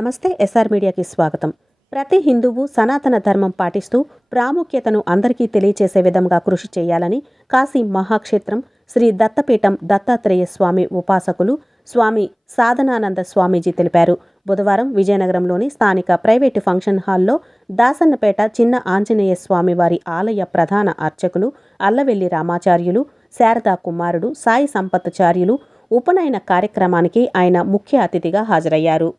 నమస్తే. ఎస్ఆర్ మీడియాకి స్వాగతం. ప్రతి హిందువు సనాతన ధర్మం పాటిస్తూ ప్రాముఖ్యతను అందరికీ తెలియచేసే విధంగా కృషి చేయాలని కాశీ మహాక్షేత్రం శ్రీ దత్తపీఠం దత్తాత్రేయ స్వామి ఉపాసకులు స్వామి సాధనానంద స్వామీజీ తెలిపారు. బుధవారం విజయనగరంలోని స్థానిక ప్రైవేటు ఫంక్షన్ హాల్లో దాసన్నపేట చిన్న ఆంజనేయ స్వామి వారి ఆలయ ప్రధాన అర్చకులు అల్లవెల్లి రామాచార్యులు, శారదా కుమారుడు సాయి సంపత్చార్యులు ఉపనయన కార్యక్రమానికి ఆయన ముఖ్య అతిథిగా హాజరయ్యారు.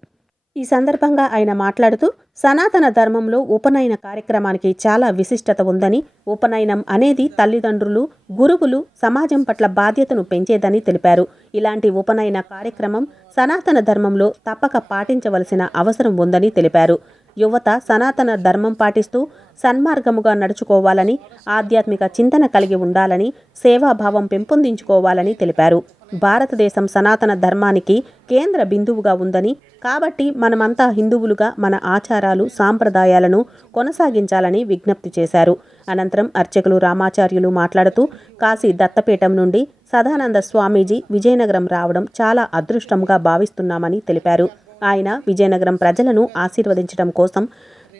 ఈ సందర్భంగా ఆయన మాట్లాడుతూ సనాతన ధర్మంలో ఉపనయన కార్యక్రమానికి చాలా విశిష్టత ఉందని, ఉపనయనం అనేది తల్లిదండ్రులు, గురువులు సమాజం పట్ల బాధ్యతను పెంచేదని తెలిపారు. ఇలాంటి ఉపనయన కార్యక్రమం సనాతన ధర్మంలో తప్పక పాటించవలసిన అవసరం ఉందని తెలిపారు. యువత సనాతన ధర్మం పాటిస్తూ సన్మార్గముగా నడుచుకోవాలని, ఆధ్యాత్మిక చింతన కలిగి ఉండాలని, సేవాభావం పెంపొందించుకోవాలని తెలిపారు. భారతదేశం సనాతన ధర్మానికి కేంద్ర బిందువుగా ఉందని, కాబట్టి మనమంతా హిందువులుగా మన ఆచారాలు, సాంప్రదాయాలను కొనసాగించాలని విజ్ఞప్తి చేశారు. అనంతరం అర్చకులు రామాచార్యులు మాట్లాడుతూ కాశీ దత్తపీఠం నుండి సదానంద స్వామీజీ విజయనగరం రావడం చాలా అదృష్టంగా భావిస్తున్నామని తెలిపారు. ఆయన విజయనగరం ప్రజలను ఆశీర్వదించడం కోసం,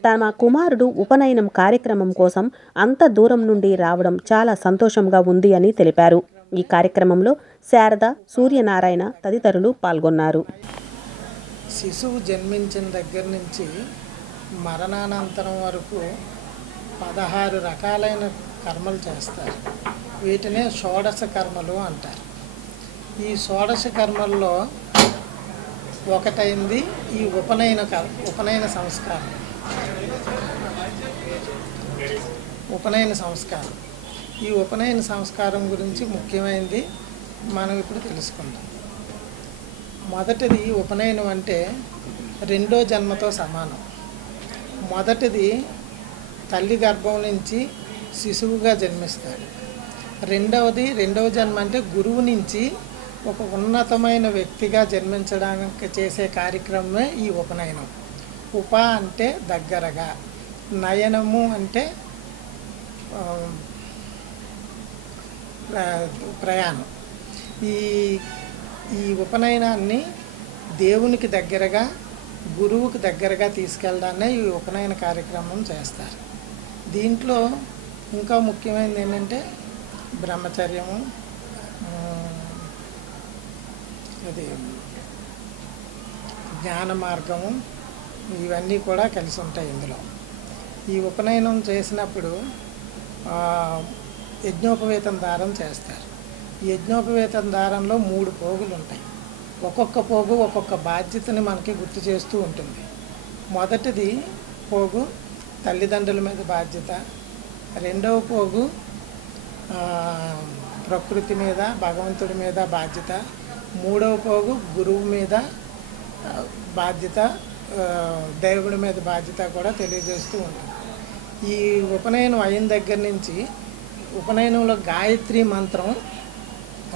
తమ కుమారుడు ఉపనయనం కార్యక్రమం కోసం అంత దూరం నుండి రావడం చాలా సంతోషంగా ఉంది అని తెలిపారు. ఈ కార్యక్రమంలో శారద, సూర్యనారాయణ తదితరులు పాల్గొన్నారు. శిశువు జన్మించిన దగ్గర నుంచి మరణానంతరం వరకు 16 రకాలైన కర్మలు చేస్తారు. వీటినే షోడశ కర్మలు అంటారు. ఈ షోడశ కర్మల్లో ఒకటైంది ఈ ఉపనయన సంస్కారం. ఈ ఉపనయన సంస్కారం గురించి ముఖ్యమైనది మనం ఇప్పుడు తెలుసుకుందాం. మొదటిది ఉపనయనం అంటే రెండో జన్మతో సమానం. మొదటిది తల్లి గర్భం నుంచి శిశువుగా జన్మిస్తాడు. రెండవ జన్మ అంటే గురువు నుంచి ఒక ఉన్నతమైన వ్యక్తిగా జన్మించడానికి చేసే కార్యక్రమమే ఈ ఉపనయనం. ఉప అంటే దగ్గరగా, నయనము అంటే ప్రయాణం. ఈ ఉపనయనాన్ని దేవునికి దగ్గరగా, గురువుకి దగ్గరగా తీసుకెళ్ళడాన్నే ఈ ఉపనయన కార్యక్రమం చేస్తారు. దీంట్లో ఇంకా ముఖ్యమైనది ఏంటంటే బ్రహ్మచర్యము, అది జ్ఞాన మార్గము, ఇవన్నీ కూడా కలిసి ఉంటాయి ఇందులో. ఈ ఉపనయనం చేసినప్పుడు యజ్ఞోపవేతం దారం చేస్తారు. ఈ యజ్ఞోపవేతం దారంలో 3 పోగులు ఉంటాయి. ఒక్కొక్క పోగు ఒక్కొక్క బాధ్యతని మనకి గుర్తు చేస్తూ ఉంటుంది. మొదటిది పోగు తల్లిదండ్రుల మీద బాధ్యత, రెండవ పోగు ప్రకృతి మీద, భగవంతుడి మీద బాధ్యత, మూడవ పోగు గురువు మీద బాధ్యత, దేవుడి మీద బాధ్యత కూడా తెలియజేస్తూ ఉంటుంది. ఈ ఉపనయనం అయిన దగ్గర నుంచి ఉపనయనంలో గాయత్రి మంత్రం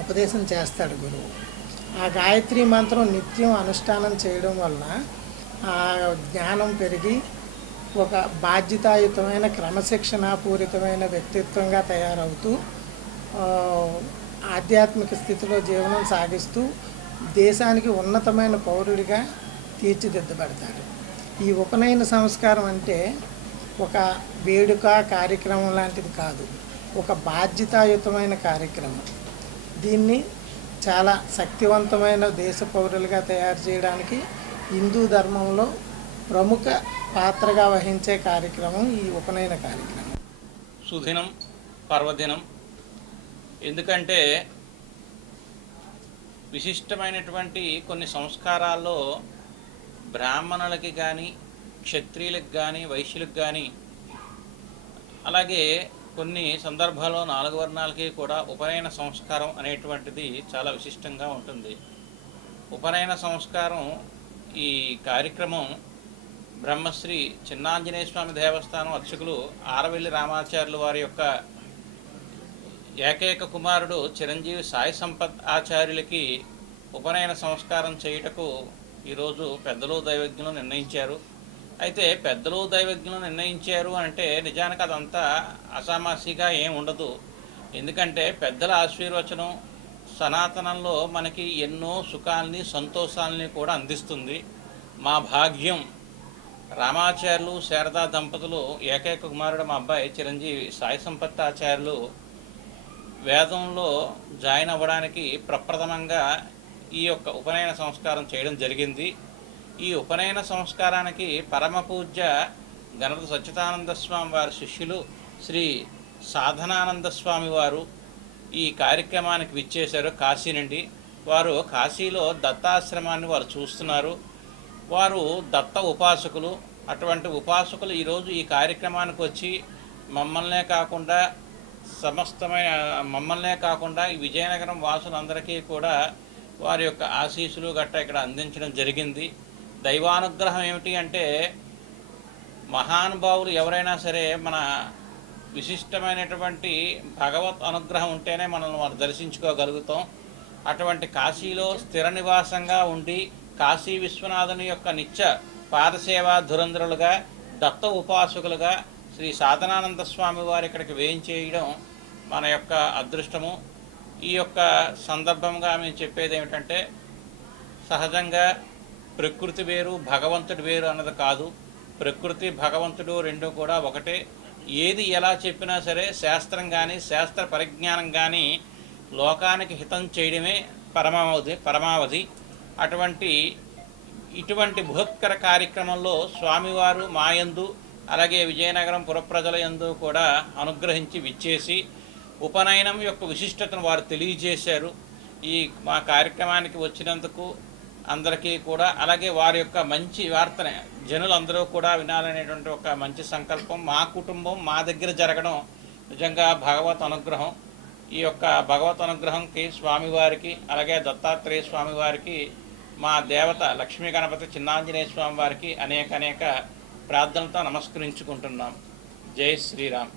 ఉపదేశం చేస్తాడు గురువు. ఆ గాయత్రి మంత్రం నిత్యం అనుష్ఠానం చేయడం వలన ఆ జ్ఞానం పెరిగి ఒక బాధ్యతాయుతమైన, క్రమశిక్షణాపూరితమైన వ్యక్తిత్వంగా తయారవుతూ ఆధ్యాత్మిక స్థితిలో జీవనం సాగిస్తూ దేశానికి ఉన్నతమైన పౌరుడిగా తీర్చిదిద్దబడతాడు. ఈ ఉపనయన సంస్కారం అంటే ఒక వేడుక కార్యక్రమం లాంటిది కాదు, ఒక బాధ్యతాయుతమైన కార్యక్రమం. దీన్ని చాలా శక్తివంతమైన దేశ పౌరులుగా తయారు చేయడానికి హిందూ ధర్మంలో ప్రముఖ పాత్రగా వహించే కార్యక్రమం ఈ ఉపనయన కార్యక్రమం. సుదినం, పర్వదినం. ఎందుకంటే విశిష్టమైనటువంటి కొన్ని సంస్కారాల్లో బ్రాహ్మణులకి కానీ, క్షత్రియులకు కానీ, వైశ్యులకు కానీ, అలాగే కొన్ని సందర్భాల్లో 4 వర్ణాలకి కూడా ఉపనయన సంస్కారం అనేటువంటిది చాలా విశిష్టంగా ఉంటుంది. ఉపనయన సంస్కారం ఈ కార్యక్రమం బ్రహ్మశ్రీ చిన్నాంజనేయ స్వామి దేవస్థానం అర్చకులు ఆరవెల్లి రామాచార్యులు వారి యొక్క ఏకైక కుమారుడు చిరంజీవి సాయి సంపత్ ఆచార్యులకి ఉపనయన సంస్కారం చేయుటకు ఈరోజు పెద్దలు దైవజ్ఞులు నిర్ణయించారు. అయితే పెద్దలు దైవజ్ఞులు నిర్ణయించారు అంటే నిజానికి అదంతా అసామాసిగా ఏం ఉండదు. ఎందుకంటే పెద్దల ఆశీర్వచనం సనాతనంలో మనకి ఎన్నో సుఖాలని, సంతోషాలని కూడా అందిస్తుంది. మా భాగ్యం. రామాచార్యులు శారదా దంపతులు ఏకైక కుమారుడు మా అబ్బాయి చిరంజీవి సాయి సంపత్ ఆచార్యులు వేదంలో జాయిన్ అవ్వడానికి ప్రప్రథమంగా ఈ యొక్క ఉపనయన సంస్కారం చేయడం జరిగింది. ఈ ఉపనయన సంస్కారానికి పరమ పూజ్య గణపతి సచ్చిదానంద స్వామి వారి శిష్యులు శ్రీ సాధనానంద స్వామి వారు ఈ కార్యక్రమానికి విచ్చేశారు కాశీ నుండి. వారు కాశీలో దత్తాశ్రమాన్ని వారు చూస్తున్నారు. వారు దత్త ఉపాసకులు. అటువంటి ఉపాసకులు ఈరోజు ఈ కార్యక్రమానికి వచ్చి మమ్మల్నే కాకుండా ఈ విజయనగరం వాసులందరికీ కూడా వారి యొక్క ఆశీస్సులు గట్రా ఇక్కడ అందించడం జరిగింది. దైవానుగ్రహం ఏమిటి అంటే, మహానుభావులు ఎవరైనా సరే మన విశిష్టమైనటువంటి భగవత్ అనుగ్రహం ఉంటేనే మనం వారు దర్శించుకోగలుగుతాం. అటువంటి కాశీలో స్థిర నివాసంగా ఉండి కాశీ విశ్వనాథుని యొక్క నిత్య పాదసేవా ధురంధరులుగా దత్త ఉపాసకులుగా శ్రీ సాధనానంద స్వామి వారు ఇక్కడికి వేయించేయడం మన యొక్క అదృష్టము. ఈ యొక్క సందర్భంగా మేము చెప్పేది ఏమిటంటే, సహజంగా ప్రకృతి వేరు భగవంతుడు వేరు అన్నది కాదు. ప్రకృతి భగవంతుడు రెండు కూడా ఒకటే. ఏది ఎలా చెప్పినా సరే శాస్త్రం కానీ శాస్త్ర పరిజ్ఞానం కానీ లోకానికి హితం చేయడమే పరమావధి. ఇటువంటి బృహత్కర కార్యక్రమంలో స్వామివారు మాయందు అలాగే విజయనగరం పురప్రజల యందు కూడా అనుగ్రహించి విచ్చేసి ఉపనయనం యొక్క విశిష్టతను వారు తెలియజేశారు. ఈ మా కార్యక్రమానికి వచ్చినందుకు అందరికీ కూడా, అలాగే వారి యొక్క మంచి వార్తని జనులందరూ కూడా వినాలనేటువంటి ఒక మంచి సంకల్పం మా కుటుంబం మా దగ్గర జరగడం నిజంగా భగవత్ అనుగ్రహం. ఈ యొక్క భగవత్ అనుగ్రహంకి స్వామివారికి అలాగే దత్తాత్రేయ స్వామివారికి మా దేవత లక్ష్మీ గణపతి చిన్నాంజనేయ స్వామి వారికి అనేక ప్రార్థనలతో నమస్కరించుకుంటున్నాం. జై శ్రీరామ్.